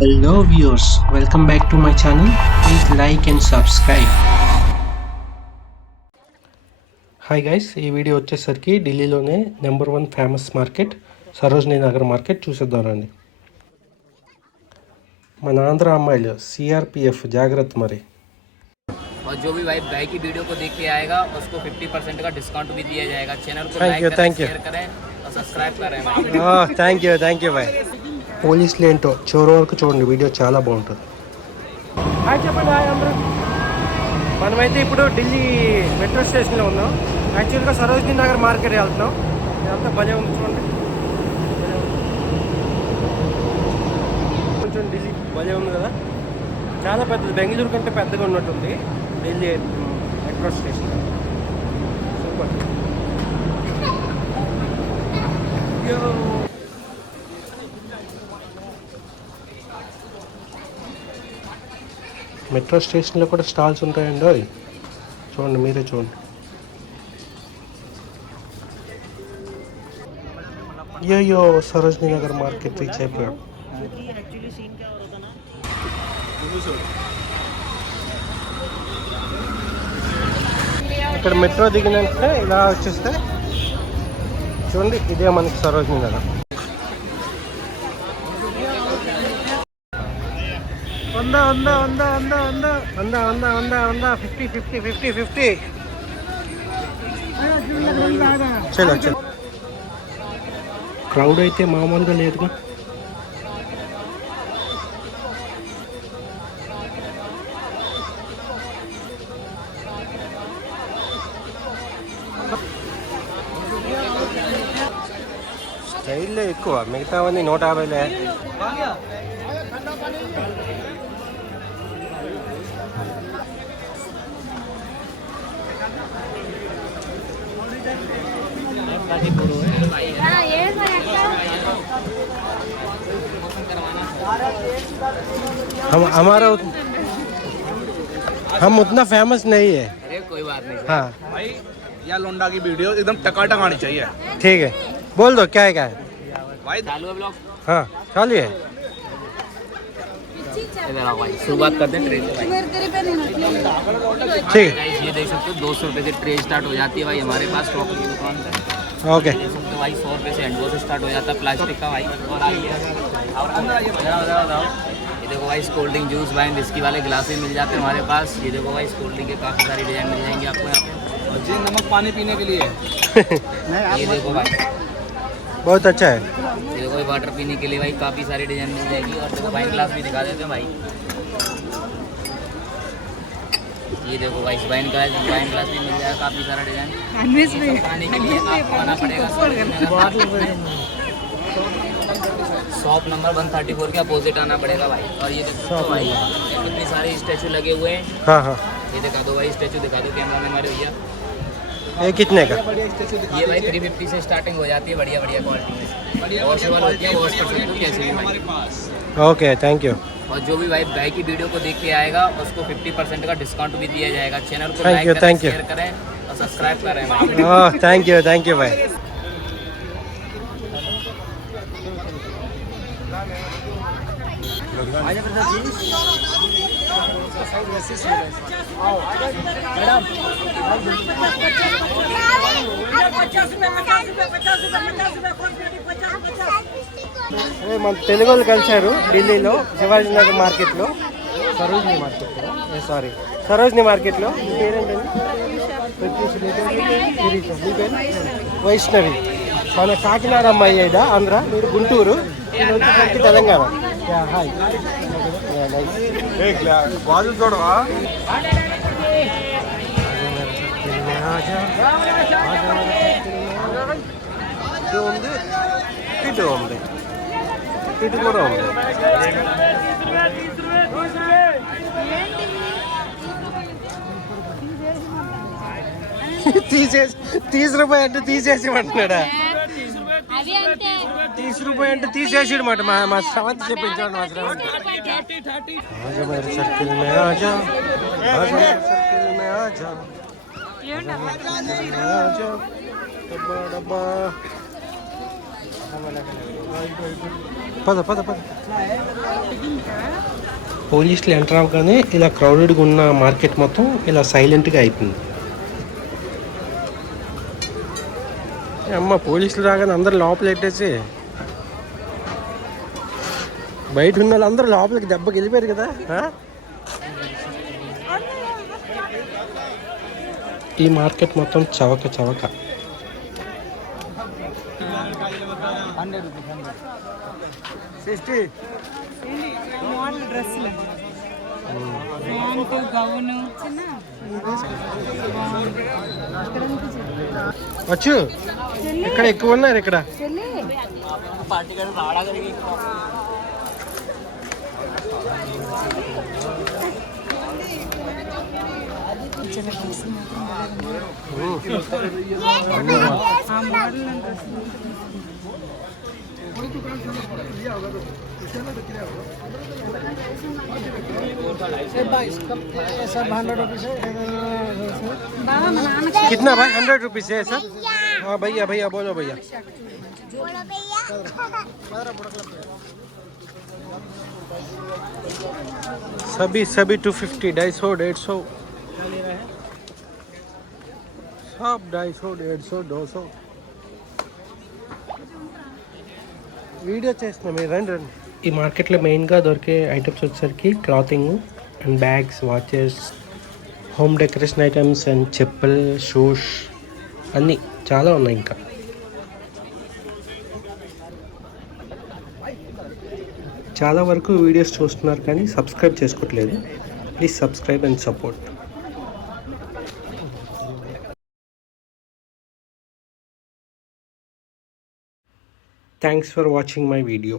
Hello viewers, welcome back to my channel. Please like and subscribe. Hi guys, ఈ video వచ్చేసరికి ఢిల్లీలోనే number 1 famous market Sarojini Nagar market చూసేద్దాం రండి. మన ఆంధ్ర అమ్మాయిలు సిఆర్పిఎఫ్ జాగ్రత్త మరి. और जो भी भाई भाई की वीडियो को देख के आएगा उसको 50% का डिस्काउंट भी दिया जाएगा. चैनल को लाइक करें, शेयर करें और सब्सक्राइब करें भाई. Thank you bye. పోలీసులు ఏంటో చివరి వరకు చూడండి, వీడియో చాలా బాగుంటుంది. హాయ్ చెప్పండి. హాయ్ అందరూ. మనమైతే ఇప్పుడు ఢిల్లీ మెట్రో స్టేషన్లో ఉన్నాం. యాక్చువల్గా సరోజినీ నగర్ మార్కెట్ వెళ్తున్నాం. ఇదంతా భలే ఉంది చూడండి. కొంచెం ఢిల్లీ భలే ఉంది కదా, చాలా పెద్దది, బెంగళూరు కంటే పెద్దగా ఉన్నట్టుంది Delhi metro station. Super. Metro స్టేషన్లో కూడా స్టాల్స్ ఉంటాయండి. అవి చూడండి, మీరే చూడండి. అయ్యో, సరోజినీ నగర్ మార్కెట్ రీచ్ అయిపోయాం. ఇక్కడ మెట్రో దిగినాక ఇలా వచ్చేస్తే చూడండి, ఇదే మనకి సరోజినీ నగర్. వందా 50. చలో క్రౌడ్ అయితే మామూలుగా లేదుగా. స్టైల్లో ఎక్కువ, మిగతావన్నీ 150లే. हम उतना फेमस नहीं है. अरे कोई बात नहीं. हाँ भाई, यह लोंडा की वीडियो एकदम टकाटक आनी चाहिए. ठीक है, बोल दो क्या है भाई चालू है ब्लॉग. हाँ चालिए. इधर आओ भाई, शुरुआत करते हैं ट्रे से भाई. ठीक है, गाइस ये देख सकते हो 200 रुपये से ट्रे स्टार्ट हो जाती है भाई हमारे पास शॉप की दुकान पे. ओके. देख सकते हो भाई 100 रुपये से हैंडवॉश स्टार्ट हो जाता है प्लास्टिक का भाई. और आइए और अंदर आइए, बताओ. ये देखो भाई cold drink, juice, wine, whisky वाले गिलास भी मिल जाते हैं हमारे पास. ये देखो भाई कोल्ड ड्रिंक के काफ़ी सारी डिजाइन मिल जाएंगे आपको यहाँ पे. और जी नमक पानी पीने के लिए. ये देखो भाई, बहुत अच्छा है. ये देखो भाई वाटर पीने के लिए भाई काफ़ी सारी डिजाइन मिल जाएगी. और देखो वाइन ग्लास भी दिखा देते हैं भाई. ये देखो भाई वाइन ग्लास भी मिल जाएगा, काफ़ी सारा डिजाइन. खाने के लिए आपको आना पड़ेगा शॉप नंबर 134 के अपोजिट आना पड़ेगा भाई. और ये देखो भाई कितने सारे स्टैचू लगे हुए हैं. हाँ. ये दिखा दो भाई, स्टैचू दिखा दो कैमरा में हमारे भैया. ये कितने का? ये भाई 350 से स्टार्टिंग हो जाती है, बढ़िया क्वालिटी में. वॉशेबल होती है, वॉश कर सकते हो कैसे भी भाई. Okay, thank you. और जो भी भाई की वीडियो को देख के आएगा उसको 50% का डिस्काउंट भी दिया जाएगा. चैनल को Thank लाइक you, करें, thank you. शेयर करें और सब्सक्राइब करें भाई. थैंक यू भाई. మన తెలుగు వాళ్ళు కలిశారు ఢిల్లీలో శివాజీ నగర్ మార్కెట్లో, సరోజినీ మార్కెట్లో. మీ పేరేంటండి? వైష్ణవి. మన కాకినాడ అమ్మాయి అయినా ఆంధ్ర, మీరు గుంటూరు, నేను వచ్చేసరికి తెలంగాణ. హాయ్. बाजू छोड़वा. ఇది ఉంది, ఇటు ఉంది, ఇటు కూడా ఉంది. తీసేసి 30 రూపాయలు అంటే తీసేసి అంటున్నాడా? 30 రూపాయలు అంటే తీసేసి మాట. మా శ్రవంతి చెప్పించాడు. మా శ్రవంతి आजा मेरे सर्किल में आजा, आजा मेरे सर्किल में आजा, आजा डब्बा डब्बा. పద పద పద. పోలీసులు ఎంటర్ అవ్వగానే ఇలా క్రౌడెడ్గా ఉన్న మార్కెట్ మొత్తం ఇలా సైలెంట్గా అయిపోయింది. అమ్మ పోలీసులు రాగానే అందరు లోపల పెట్టేసి బయట ఉన్న వాళ్ళందరూ లోపలికి దెబ్బకి వెళ్ళిపోయారు కదా. ఈ మార్కెట్ మొత్తం చవక చవక. వచ్చు ఇక్కడ ఎక్కువ ఉన్నారు ఇక్కడ. कितना भाई 100 रुपीज़ है सर? हाँ भैया भैया बोलो भैया. सभी 250 250 150 सब 250 150 200 వీడియో చేస్తున్నాం మీరు రండి రండి. ఈ మార్కెట్లో మెయిన్గా దొరికే ఐటమ్స్ వచ్చేసరికి clothing and bags, watches, home decoration items and చెప్పుల్, షూస్ అన్నీ చాలా ఉన్నాయి. ఇంకా చాలా వరకు వీడియోస్ చూస్తున్నారు కానీ సబ్స్క్రైబ్ చేసుకోవట్లేదు. Please subscribe and support. Thanks for watching my video.